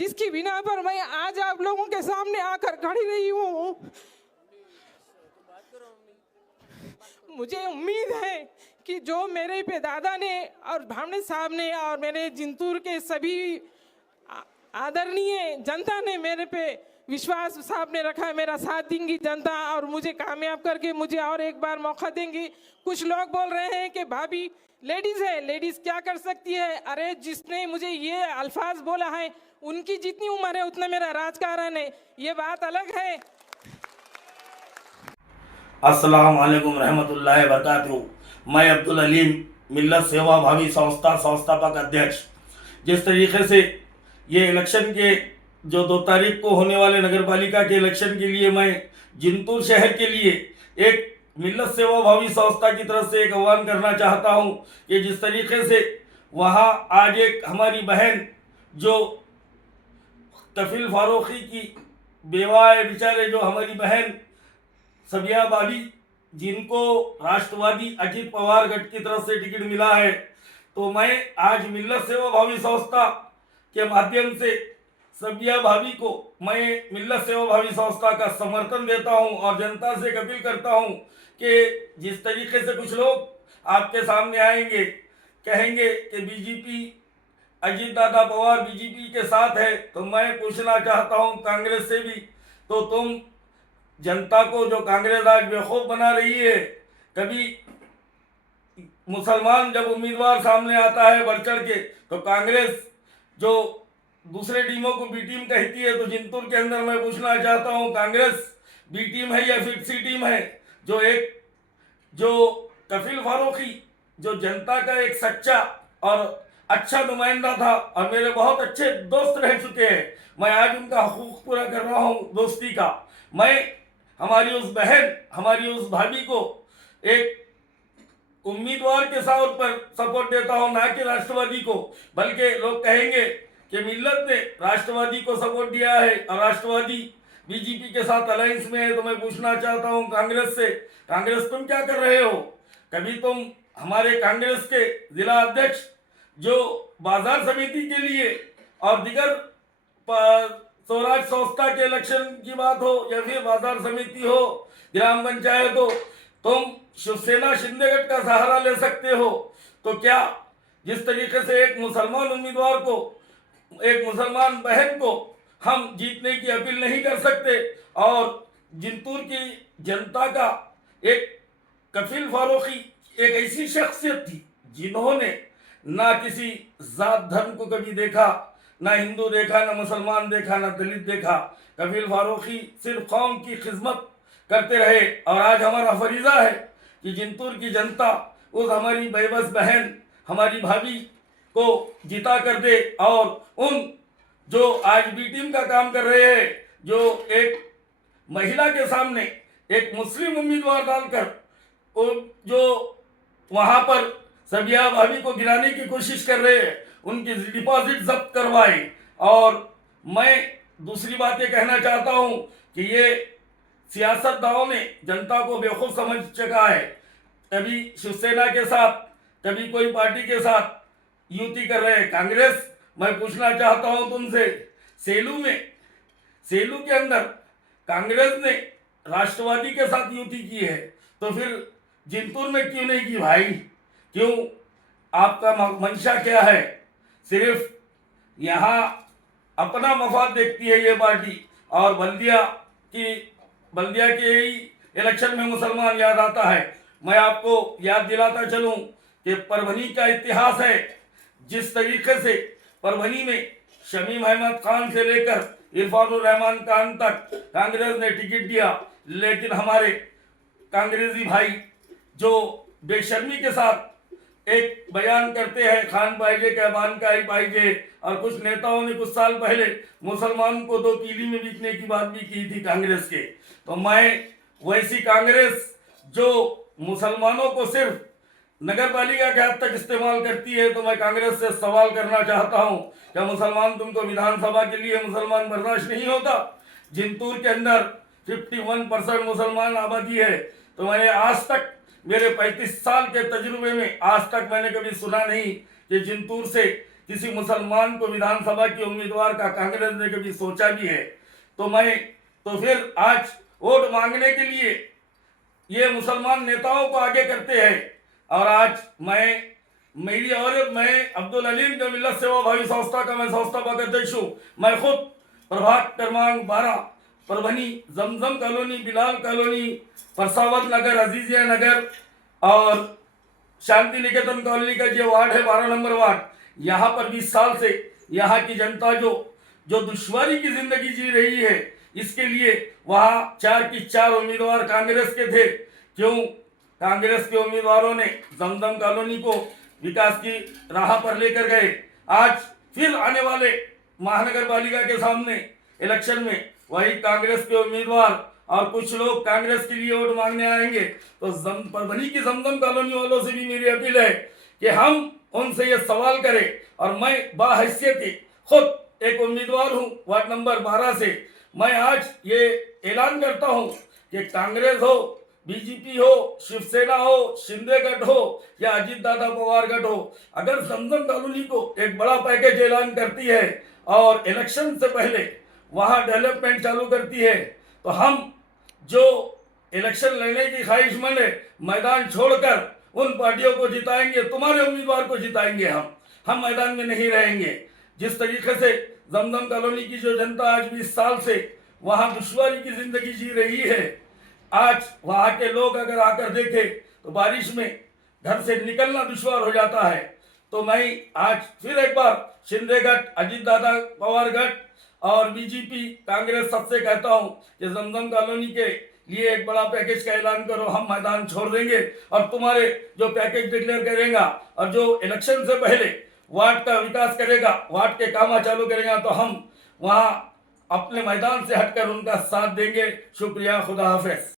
जिसकी बिना पर मैं आज आप लोगों के सामने आकर खड़ी रही हूँ। मुझे उम्मीद है कि जो मेरे पे दादा ने और भावने साहब ने और मेरे जिंतूर के सभी आदरणीय जनता ने मेरे पे विश्वास साहब ने रखा है, मेरा साथ देंगी जनता और मुझे कामयाब करके मुझे और एक बार मौका देंगी। कुछ लोग बोल रहे हैं कि भाभी लेडीज है, लेडीज क्या कर सकती है। अरे जिसने मुझे ये अल्फाज बोला है उनकी जितनी उम्र है उतना मेरा राजकारण है, ये बात अलग है। अस्सलाम वालेकुम रहमतुल्लाहि व बरकातहू। मैं अब्दुल अलीम मिल्लत सेवा भावी संस्था संस्थापक अध्यक्ष। जिस तरीके से ये इलेक्शन के जो 2 तारीख को होने वाले नगर पालिका के इलेक्शन के लिए मैं जिंतूर शहर के लिए एक मिल्लत सेवा भावी संस्था की तरफ से एक आह्वान करना चाहता हूँ कि जिस तरीके से वहाँ आज एक हमारी बहन जो कफिल फारूकी की बेवा है, बेचारे जो हमारी बहन सबिया भाभी जिनको राष्ट्रवादी अजित पवार गठ की तरफ से टिकट मिला है, तो मैं आज मिल्लत सेवा भावी संस्था के माध्यम से सबिया भाभी को मैं मिल्लत सेवा भावी संस्था का समर्थन देता हूं और जनता से अपील करता हूं कि जिस तरीके से कुछ लोग आपके सामने आएंगे कहेंगे कि बीजेपी अजित दादा पवार बीजेपी के साथ है, तो मैं पूछना चाहता हूं कांग्रेस से भी, तो तुम जनता को जो कांग्रेस आज बेखौफ बना रही है, कभी मुसलमान जब उम्मीदवार सामने आता है बढ़ चढ़ के तो कांग्रेस जो दूसरे टीमों को बी टीम कहती है, तो जिंतूर के अंदर मैं पूछना चाहता हूं कांग्रेस बी टीम है या फिर सी टीम है। जो कफिल फारूकी जो जनता का एक सच्चा और अच्छा नुमाइंदा था और मेरे बहुत अच्छे दोस्त रह चुके हैं, मैं आज उनका हकूक पूरा कर रहा हूं दोस्ती का। मैं हमारी उस बहन हमारी उस भाभी को एक उम्मीदवार के तौर पर सपोर्ट देता हूं, ना कि राष्ट्रवादी को। बल्कि लोग कहेंगे कि मिल्लत ने राष्ट्रवादी को सपोर्ट दिया है और राष्ट्रवादी बीजेपी के साथ अलायंस में है, तो मैं पूछना चाहता हूं कांग्रेस से, कांग्रेस तुम क्या कर रहे हो। कभी तुम हमारे कांग्रेस के जिला अध्यक्ष जो बाजार समिति के लिए और दिगर स्वराज संस्था के इलेक्शन की बात हो या फिर बाजार समिति हो, ग्राम पंचायत हो, तुम शिवसेना शिंदेगढ़ का सहारा ले सकते हो, तो क्या जिस तरीके से एक मुसलमान उम्मीदवार को एक मुसलमान बहन को हम जीतने की अपील नहीं कर सकते। और जिंतूर की जनता का एक कफिल फारूकी एक ऐसी शख्सियत थी जिन्होंने ना किसी जात धर्म को कभी देखा, ना हिंदू देखा, ना मुसलमान देखा, ना दलित देखा। कफिल फारूकी सिर्फ कौम की खिदमत करते रहे और आज हमारा फरीजा है कि जिंतूर की जनता उस हमारी बेबस बहन हमारी भाभी को जिता कर दे और उन जो आज बी टीम का काम कर रहे हैं, जो एक महिला के सामने एक मुस्लिम उम्मीदवार डालकर जो वहां पर सबिया भाभी को गिराने की कोशिश कर रहे हैं, उनकी डिपॉजिट जब्त करवाए। और मैं दूसरी बात ये कहना चाहता हूं कि ये सियासतदानों ने जनता को बेवकूफ समझ चुका है। कभी शिवसेना के साथ कभी कोई पार्टी के साथ युति कर रहे हैं कांग्रेस। मैं पूछना चाहता हूं तुमसे, सेलू के अंदर कांग्रेस ने राष्ट्रवादी के साथ युति की है, तो फिर जिंतूर में क्यों नहीं की भाई। क्यों, आपका मंशा क्या है। सिर्फ यहाँ अपना मफाद देखती है ये पार्टी। और बल्दिया के ही इलेक्शन में मुसलमान याद आता है। मैं आपको याद दिलाता चलूं कि परभनी का इतिहास है। जिस तरीके से परभनी में शमीम अहमद खान से लेकर इरफानुर रहमान खान तक कांग्रेस ने टिकट दिया, लेकिन हमारे कांग्रेसी भाई जो बेशर्मी के साथ एक बयान करते हैं खान पाइजे क्या बान का ही पाइजे, और कुछ नेताओं ने कुछ साल पहले मुसलमान को 2 किली में बिकने की बात भी की थी कांग्रेस के। तो मैं वैसी कांग्रेस जो मुसलमानों को सिर्फ नगर पालिका के हद तक इस्तेमाल करती है, तो मैं कांग्रेस से सवाल करना चाहता हूं, क्या मुसलमान तुमको विधानसभा के लिए मुसलमान बर्दाश्त नहीं होता। जिंतूर के अंदर 51% मुसलमान आबादी है, तो मैंने आज तक मेरे 35 साल के तजुर्बे में आज तक मैंने कभी सुना नहीं कि जिंतूर से किसी मुसलमान को विधानसभा के उम्मीदवार का कांग्रेस ने कभी सोचा भी है। तो फिर आज वोट मांगने के लिए ये मुसलमान नेताओं को आगे करते हैं। और आज मैं अब्दुल अलीम जो मिल्लत सेवा भावी संस्था का मैं संस्थापक अध्यक्ष हूँ। मैं खुद प्रभाग क्रमांक 12 परभनी जमजम कॉलोनी, बिलाल कॉलोनी, परसावत नगर, अजीजिया नगर और शांति निकेतन कॉलोनी का जो वार्ड है 12 नंबर वार्ड, यहाँ पर 20 साल से यहाँ की जनता जो दुश्वारी की जिंदगी जी रही है, इसके लिए वहाँ 4 की 4 उम्मीदवार कांग्रेस के थे। क्यों? कांग्रेस के उम्मीदवारों ने जमजम कॉलोनी को विकास की राह पर लेकर गए। आज फिर आने वाले महानगर पालिका के सामने इलेक्शन में वही कांग्रेस के उम्मीदवार और कुछ लोग कांग्रेस के लिए वोट मांगने आएंगे। तो परभनी की जमजम कॉलोनी वालों से भी मेरी अपील है कि हम उनसे ये सवाल करें। और मैं बाहैसियत खुद एक उम्मीदवार हूँ वार्ड नंबर 12 से। मैं आज ये ऐलान करता हूँ कि कांग्रेस हो, बीजेपी हो, शिवसेना हो, शिंदे गठ हो या अजीत दादा पवार गठ हो, अगर जमजम कॉलोनी को एक बड़ा पैकेज ऐलान करती है और इलेक्शन से पहले वहाँ डेवलपमेंट चालू करती है, तो हम जो इलेक्शन लड़ने की ख्वाहिशमंद है, मैदान छोड़कर उन पार्टियों को जिताएंगे, तुम्हारे उम्मीदवार को जिताएंगे। हम मैदान में नहीं रहेंगे। जिस तरीके से जमजम कॉलोनी की जो जनता आज 20 साल से वहाँ दुश्वारी की जिंदगी जी रही है, आज वहाँ के लोग अगर आकर देखें तो बारिश में घर से निकलना दुश्वार हो जाता है। तो मैं आज फिर एक बार शिंदे गठ, अजीत दादा पवार गठ और बीजेपी कांग्रेस सबसे कहता हूँ कि जमजम कॉलोनी के लिए एक बड़ा पैकेज का ऐलान करो। हम मैदान छोड़ देंगे और तुम्हारे जो पैकेज डिक्लेयर करेगा और जो इलेक्शन से पहले वार्ड का विकास करेगा, वार्ड के काम चालू करेगा, तो हम वहाँ अपने मैदान से हटकर उनका साथ देंगे। शुक्रिया, खुदा हाफिज।